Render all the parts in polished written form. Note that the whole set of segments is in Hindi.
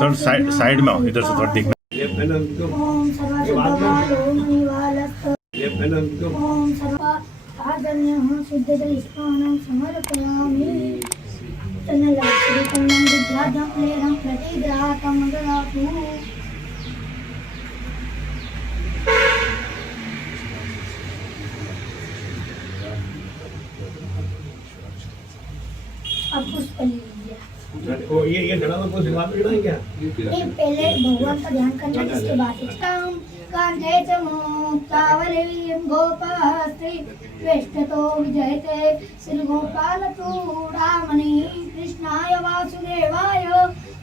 थोड़ा साइड में हो, इधर से थोड़ा दिखना। अब पुष्प ले लीजिए। ये घड़ा में कुछ बात नहीं क्या? नहीं, पहले भगवान का ध्यान करना, इसके बाद कांधे चमोक्तावलीं गोपास्त्री वेष्टतो विजयते श्री गोपाल चूड़ामणि कृष्णाय वासुदेवाय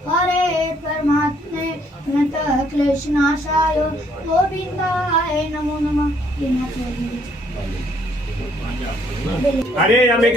हरे परमात्मे नतः क्लेशनाशाय गोविंदाय नमो नमः। ये नाच अरे हमें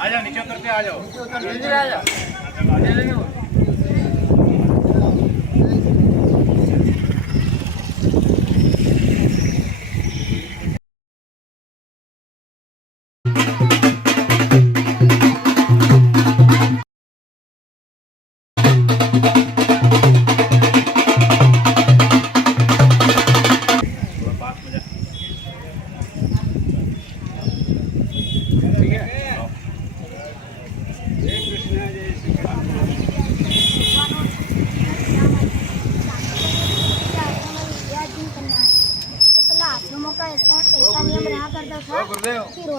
आ जाओ, नीचे उतर के आ जाओ, नीचे आ जाओ।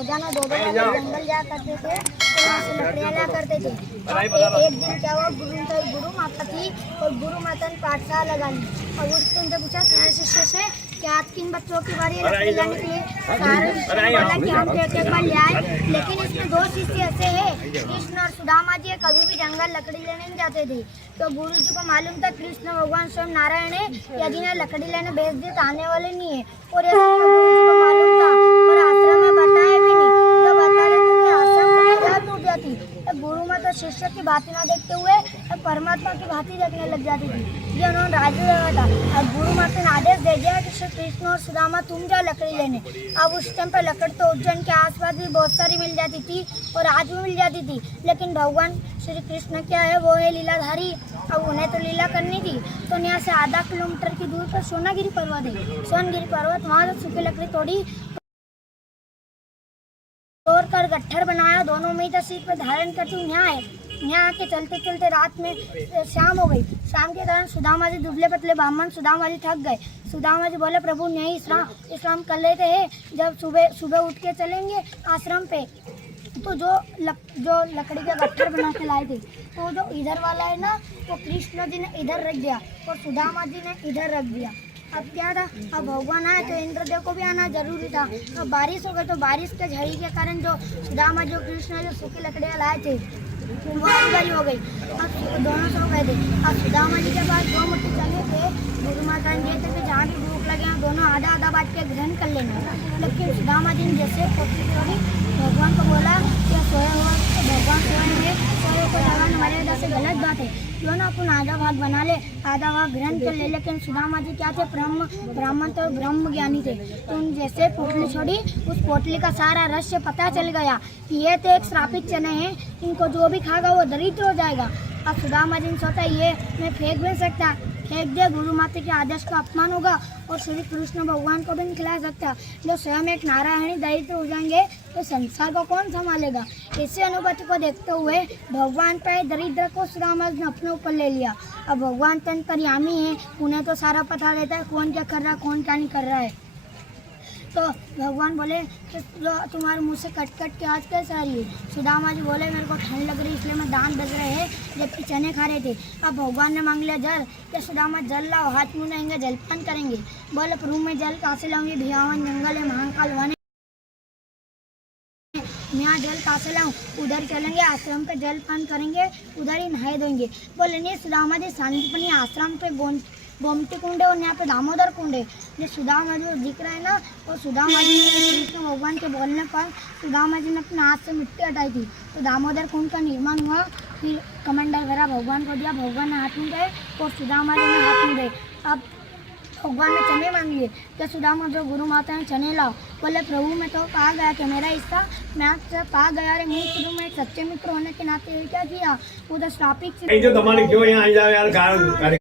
रोजाना 2-2 जंगल जाया करते थे, तो वहाँ से लकड़ियाँ लाया करते थे। एक दिन क्या हुआ, गुरु माता थी और गुरु माता ने पाठशाला लगा ली। और उनसे पूछा सारे शिष्य से कि आज किन बच्चों की बारी है लकड़ी लाने के लिए। सारे शिष्य ने बोला कि हम एक बार ले आए, लेकिन इसमें 2 शिष्य ऐसे हैं, कृष्ण और सुदामा जी, कभी भी जंगल लकड़ी लेने नहीं जाते थे। तो गुरु जी को मालूम था कृष्ण भगवान स्वयं नारायण है, यदि ने लकड़ी लेने भेज दिए तो आने वाले नहीं है, और ये सब गुरु जी को मालूम था और आश्रम में बताया भी नहीं। जब बता रहे थे कि आश्रम में रात टूट जाती, तो गुरु माता शिष्य की भांति ना देखते हुए परमात्मा की भांति देखने लग जाती थी। ये उन्होंने राजू लगा था। अब गुरु माता ने आदेश दे दिया कि श्री कृष्ण और सुदामा तुम जाओ लकड़ी लेने। अब उस टाइम पर लकड़ी तो उज्जैन के आसपास भी बहुत सारी मिल जाती थी और आज भी मिल जाती थी, लेकिन भगवान श्री कृष्ण क्या है, वो है लीलाधारी। अब उन्हें तो लीला करनी थी, तो यहाँ से आधा किलोमीटर की दूर पर सोनागिरी पर्वत है, सोनगिरी पर्वत, वहाँ से सूखी लकड़ी तोड़ी, तोड़कर गट्ठर बनाया, दोनों में ही सिर पर धारण करती हूँ। यहाँ आके चलते चलते रात में शाम हो गई। शाम के कारण सुदामा जी दुबले पतले ब्राह्मण सुदामा जी थक गए। सुदामा जी बोले प्रभु नहीं विश्राम कर लेते हैं, जब सुबह उठ के चलेंगे आश्रम पे। तो जो लकड़ी का गट्ठर बना के लाए थे, तो जो इधर वाला है ना, वो कृष्ण जी ने इधर रख दिया और सुदामा जी ने इधर रख दिया। अब क्या था, अब भगवान आए तो इंद्रदेव को भी आना जरूरी था। अब बारिश हो गई, तो बारिश के झड़ी के कारण जो सुदामा जो कृष्ण जो सूखी लकड़ियाँ लाए थे वो अंदर हो गई। अब दोनों सो गए थे। अब सुदामा जी के पास 2 मुट्ठी चने थे। गुरु माता ने कहते थे जहाँ भी भूख लगे दोनों आधा आधा बांट के ग्रहण कर लेना। लेकिन सुदामा जी ने जैसे भगवान को बोला कि सोया हुआ भगवान सोएंगे, सोए को जगाना हमारे इधर से गलत बात है, क्यों ना अपन आधा भाग बना ले, आधा भाग ग्रहण कर ले। लेकिन सुदामा जी क्या थे, ब्राह्मण तो ब्रह्म ज्ञानी थे। तो उन जैसे पोटली छोड़ी, उस पोटली का सारा रहस्य पता चल गया कि ये तो एक श्रापित चने हैं, इनको जो भी खाएगा वो दरिद्र हो जाएगा। अब सुदामा जी ने सोचा ये मैं फेंक भी सकता, फेंक दिया, गुरु माता के आदेश का अपमान होगा और श्री कृष्ण भगवान को भी नहीं खिला सकता। जो स्वयं एक नारायणी दरिद्र हो जाएंगे तो संसार को कौन संभालेगा। इसी अनुभूति को देखते हुए भगवान पे दरिद्र को सुदामा ने अपने ऊपर ले लिया। अब भगवान तो अंतर्यामी है, उन्हें तो सारा पता रहता है कौन क्या कर रहा है, कौन क्या नहीं कर रहा है। तो भगवान बोले कि तुम्हारे मुंह से कट कट के आज कैसे आ रही है। सुदामा जी बोले मेरे को ठंड लग रही इसलिए मैं दांत बज रहे हैं, जबकि चने खा रहे थे। अब भगवान ने मांग लिया जल, कि सुदामा जल लाओ, हाथ मुँह धोएंगे, जलपान करेंगे। बोले प्रभु में जल कहाँ से लाऊंगी, भियावन जंगल है, महाकाल वन है, यहाँ जल कहाँ से लाऊं, उधर चलेंगे आश्रम पे जलपान करेंगे, उधर ही नहाए धोएंगे। बोले नहीं सुदामा जी शांतिपनी आश्रम पे गोमती कुंड है और यहाँ पे दामोदर कुंड है। ये सुदामा जो दिख रहा है ना, वो सुदामा जी ने कृष्ण भगवान के बोलने पर सुदामा जी ने अपने हाथ से मिट्टी हटाई थी, तो दामोदर कुंड का निर्माण हुआ। फिर कमंडल भरा भगवान को दिया, भगवान ने हाथ में गए और सुदामा जी ने हाथ में गए। अब भगवान ने चने मांग लिए, क्या सुदामा जो गुरु माता ने चने लाओ। बोले प्रभु मैं तो कहा गया कि मेरा हिस्सा मैं आपसे कहा गया, अरे मित्र में एक सच्चे मित्र होने के नाते क्या किया, उधर श्रापित जो तुम्हारे क्यों यहाँ आ जाओ यार,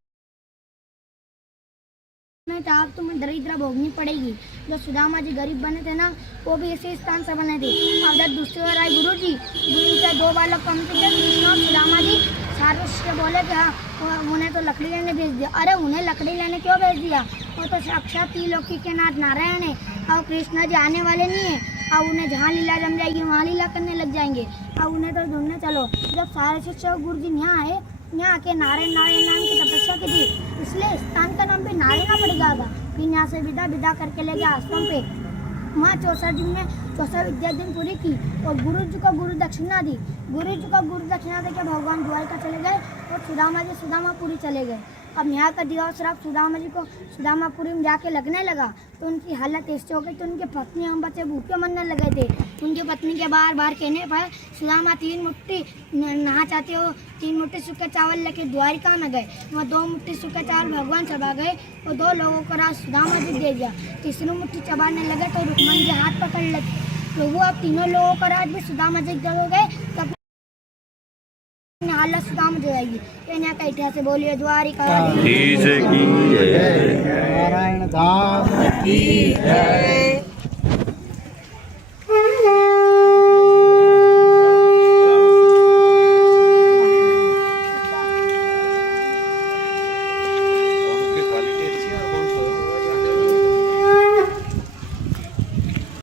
तो आप तुम्हें दरिद्र भोगनी पड़ेगी। जो सुदामा जी गरीब बने थे ना, वो भी इसी स्थान से बने थे। अब दूसरी बार आए गुरु जी के 2 बालक कम थे, कृष्ण और सुदामा जी। सारे से बोले कि हाँ उन्हें तो लकड़ी लेने भेज दिया। अरे उन्हें लकड़ी लेने क्यों भेज दिया, वो तो साक्षात त्रिलोकी के नाथ नारायण है। और कृष्ण जी आने वाले नहीं है, अब उन्हें जहाँ लीला जम जाएगी वहाँ लीला करने लग जाएंगे। अब उन्हें तो ढूंढने चलो। जब सारे शिक्षक गुरु जी यहाँ आए, यहाँ आके नारायण नारायण नाम की तपस्या की थी, इसलिए स्थान का नाम भी नारायणा पड़ गया था। फिर यहाँ से विदा करके ले गया आश्रम पे। वहाँ 64 दिन में 64 विद्या दिन पूरी की और गुरु जी को गुरु दक्षिणा दी। गुरु जी को गुरु दक्षिणा दे के भगवान द्वारका चले गए और सुदामापुरी चले गए। अब यहाँ का दिया श्राप सुदामा जी को सुदामापुरी में जाके लगने लगा, तो उनकी हालत ऐसी हो गई, तो उनके पत्नी हम बच्चे भूखे मरने लगे थे। उनकी पत्नी के बार कहने पर सुदामा 3 मुट्ठी नहा चाहते हो, 3 मुट्ठी सूखे चावल लेके द्वारिका में गए। वहाँ 2 मुट्ठी सूखे चावल भगवान चबा गए और 2 लोगों को राज सुदामा जी दे दिया। तीसरी मुट्ठी चबाने लगे तो रुक्मणी जी हाथ पकड़ लगे, तो वो अब तीनों लोगों का राज भी सुदामा जी हो गए। तब हालत सुदामा जी जाएगी। यहाँ का इतिहास बोलिए द्वारिका नारायण धाम की जय।